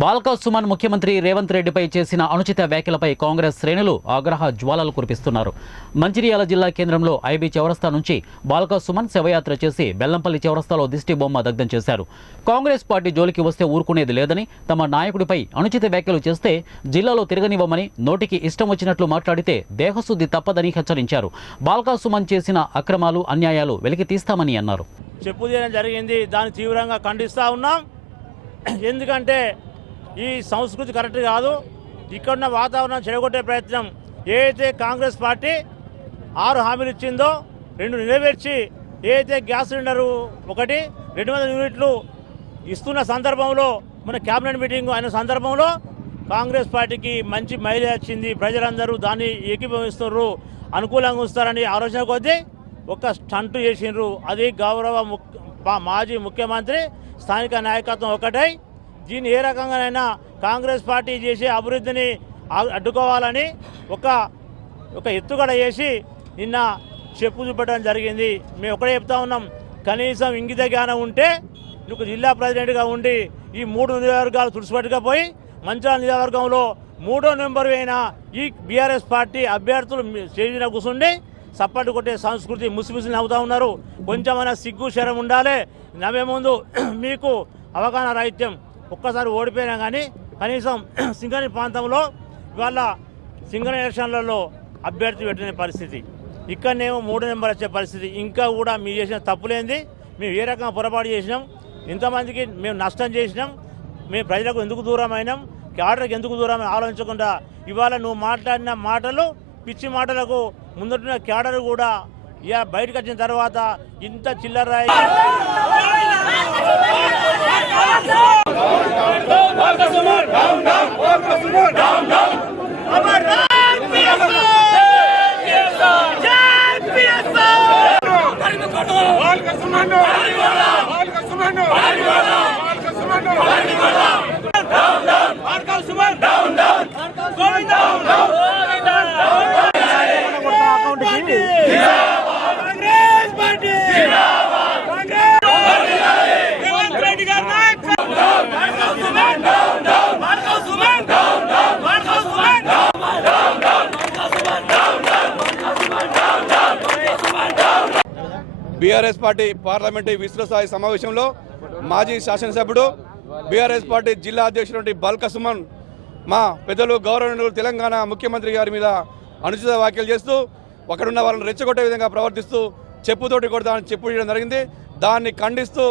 బాల్కా సుమన్ ముఖ్యమంత్రి రేవంత్ రెడ్డిపై చేసిన అనుచిత వ్యాఖ్యలపై కాంగ్రెస్ శ్రేణులు ఆగ్రహ జ్వాలలు కురిపిస్తున్నారు. మంచిర్యాల జిల్లా కేంద్రంలో ఐబీ చౌరస్తా నుంచి బాల్కా సుమన్ శవయాత్ర చేసి బెల్లంపల్లి చౌరస్తాలో దిష్టి బొమ్మ దగ్ధం చేశారు. కాంగ్రెస్ పార్టీ జోలికి వస్తే ఊరుకునేది లేదని తమ నాయకుడిపై అనుచిత వ్యాఖ్యలు చేస్తే జిల్లాలో తిరగనివ్వమని నోటికి ఇష్టం వచ్చినట్లు మాట్లాడితే దేహశుద్ధి తప్పదని హెచ్చరించారు. బాల్కా సుమన్ చేసిన అక్రమాలు అన్యాయాలు వెలికి తీస్తామని అన్నారు. చెప్పు జరిగింది. దాన్ని తీవ్రంగా ఖండిస్తూ ఉన్నాం. ఎందుకంటే ఈ సంస్కృతి కరెక్ట్ కాదు. ఇక్కడున్న వాతావరణం చెడగొట్టే ప్రయత్నం. ఏదైతే కాంగ్రెస్ పార్టీ ఆరు హామీలు ఇచ్చిందో రెండు నెరవేర్చి ఏదైతే గ్యాస్ సిలిండరు ఒకటి రెండు వందల యూనిట్లు ఇస్తున్న సందర్భంలో మన క్యాబినెట్ మీటింగ్ అయిన సందర్భంలో కాంగ్రెస్ పార్టీకి మంచి మైలేజ్ వచ్చింది. ప్రజలందరూ దాన్ని ఏకీభవిస్తున్నారు. అనుకూలంగా ఉంచుతారని ఆలోచన కొద్దీ ఒక స్టంట్ చేసిండ్రు. అది గౌరవ మాజీ ముఖ్యమంత్రి స్థానిక నాయకత్వం ఒకటై దీన్ని ఏ రకంగానైనా కాంగ్రెస్ పార్టీ చేసే అభివృద్ధిని అడ్డుకోవాలని ఒక ఒక ఎత్తుగడ చేసి నిన్న చెప్పు చూపడం జరిగింది. మేము ఒకటే చెప్తా ఉన్నాం కనీసం ఇంగిత జ్ఞానం ఉంటే నువ్వు జిల్లా ప్రెసిడెంట్గా ఉండి ఈ మూడు నియోజకవర్గాలు తుడిచిపెట్టకపోయి మంచాల నియోజకవర్గంలో మూడో నెంబర్ అయిన ఈ బీఆర్ఎస్ పార్టీ అభ్యర్థులు చేసిన కూర్చుండి సప్పట్టు కొట్టే సంస్కృతి ముసిముసి నవ్వుతా ఉన్నారు. కొంచెమైనా సిగ్గు శరం ఉండాలి. నవ్వే ముందు మీకు అవగాహన రాహిత్యం. ఒక్కసారి ఓడిపోయినా కానీ కనీసం సింగని ప్రాంతంలో ఇవాళ సింగరేణి ఎలక్షన్లలో అభ్యర్థి పెట్టిన పరిస్థితి. ఇక్కడనేమో మూడు నెంబర్ వచ్చే పరిస్థితి. ఇంకా కూడా మీరు చేసిన తప్పులేంది? మేము ఏ రకంగా పొరపాటు చేసినాం? ఇంతమందికి మేము నష్టం చేసినాం. మేము ప్రజలకు ఎందుకు దూరం అయినాం? క్యాడర్కి ఎందుకు దూరం ఆలోచించకుండా ఇవాళ నువ్వు మాట్లాడిన మాటలు పిచ్చి మాటలకు ముందున్న క్యాడర్ కూడా ఇక బయటకు వచ్చిన తర్వాత ఇంత చిల్లర Valga బీఆర్ఎస్ పార్టీ పార్లమెంటరీ విస్తృతస్థాయి సమావేశంలో మాజీ శాసనసభ్యుడు బీఆర్ఎస్ పార్టీ జిల్లా అధ్యక్షుడు బల్క సుమన్ మా పెద్దలు గౌరవనీయులు తెలంగాణ ముఖ్యమంత్రి గారి మీద అనుచిత వ్యాఖ్యలు చేస్తూ అక్కడున్న వాళ్ళని రెచ్చగొట్టే విధంగా ప్రవర్తిస్తూ చెప్పుతోటి కొడతానని చెప్పు చేయడం జరిగింది. దాన్ని ఖండిస్తూ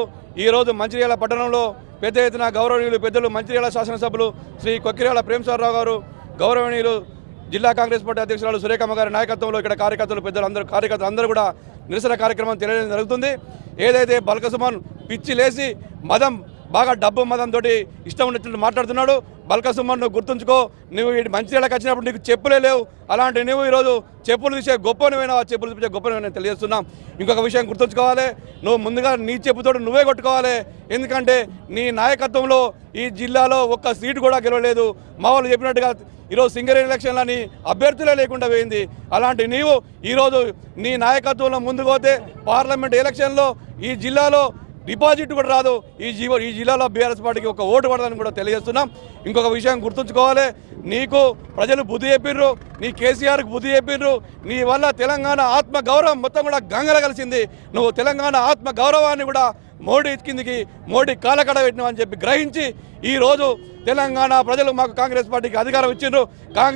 ఈరోజు మంచిర్యాల పట్టణంలో పెద్ద ఎత్తున గౌరవనీయులు పెద్దలు మంచిర్యాల శాసనసభ్యులు శ్రీ కొక్కిరాల ప్రేమసారరావు గారు గౌరవనీయులు జిల్లా కాంగ్రెస్ పార్టీ అధ్యక్షురాలు సురేఖమ్మ గారి నాయకత్వంలో ఇక్కడ కార్యకర్తలు పెద్దలు అందరూ కార్యకర్తలు అందరూ కూడా నిరసన కార్యక్రమం తెలియడం జరుగుతుంది. ఏదైతే బల్కసుమన్ పిచ్చి లేచి మదం బాగా డబ్బు మదం తోటి ఇష్టం ఉన్నట్లు మాట్లాడుతున్నాడు. బల్కసుమన్ నువ్వు గుర్తుంచుకో నువ్వు ఈ మంచిర్యాలకు వచ్చినప్పుడు నీకు చెప్పులే లేవు. అలాంటి నువ్వు ఈరోజు చెప్పులు తీసే గొప్పనివైనా చెప్పులు తీసే గొప్పనివైనా తెలియజేస్తున్నాం. ఇంకొక విషయం గుర్తుంచుకోవాలి. నువ్వు ముందుగా నీ చెప్పుతో నువ్వే కొట్టుకోవాలి. ఎందుకంటే నీ నాయకత్వంలో ఈ జిల్లాలో ఒక్క సీటు కూడా గెలవలేదు. మా వాళ్ళు చెప్పినట్టుగా ఈరోజు సింగర్ ఎలక్షన్లని అభ్యర్థులే లేకుండా పోయింది. అలాంటి నీవు ఈరోజు నీ నాయకత్వంలో ముందుకు పోతే పార్లమెంట్ ఎలక్షన్లో ఈ జిల్లాలో డిపాజిట్ కూడా రాదు. ఈ జీవో ఈ జిల్లాలో బీఆర్ఎస్ పార్టీకి ఒక ఓటు పడదని కూడా తెలియజేస్తున్నాం. ఇంకొక విషయం గుర్తుంచుకోవాలి. నీకు ప్రజలు బుద్ధి చెప్పిర్రు. నీ కేసీఆర్కి బుద్ధి చెప్పిర్రు. నీ వల్ల తెలంగాణ ఆత్మ గౌరవం మొత్తం కూడా గంగల కలిసింది. నువ్వు తెలంగాణ ఆత్మ గౌరవాన్ని కూడా మోడీ కిందికి మోడీ కాలకడ పెట్టినావు చెప్పి గ్రహించి ఈ రోజు తెలంగాణ ప్రజలు మాకు కాంగ్రెస్ పార్టీకి అధికారం ఇచ్చిండ్రు. కాంగ్రెస్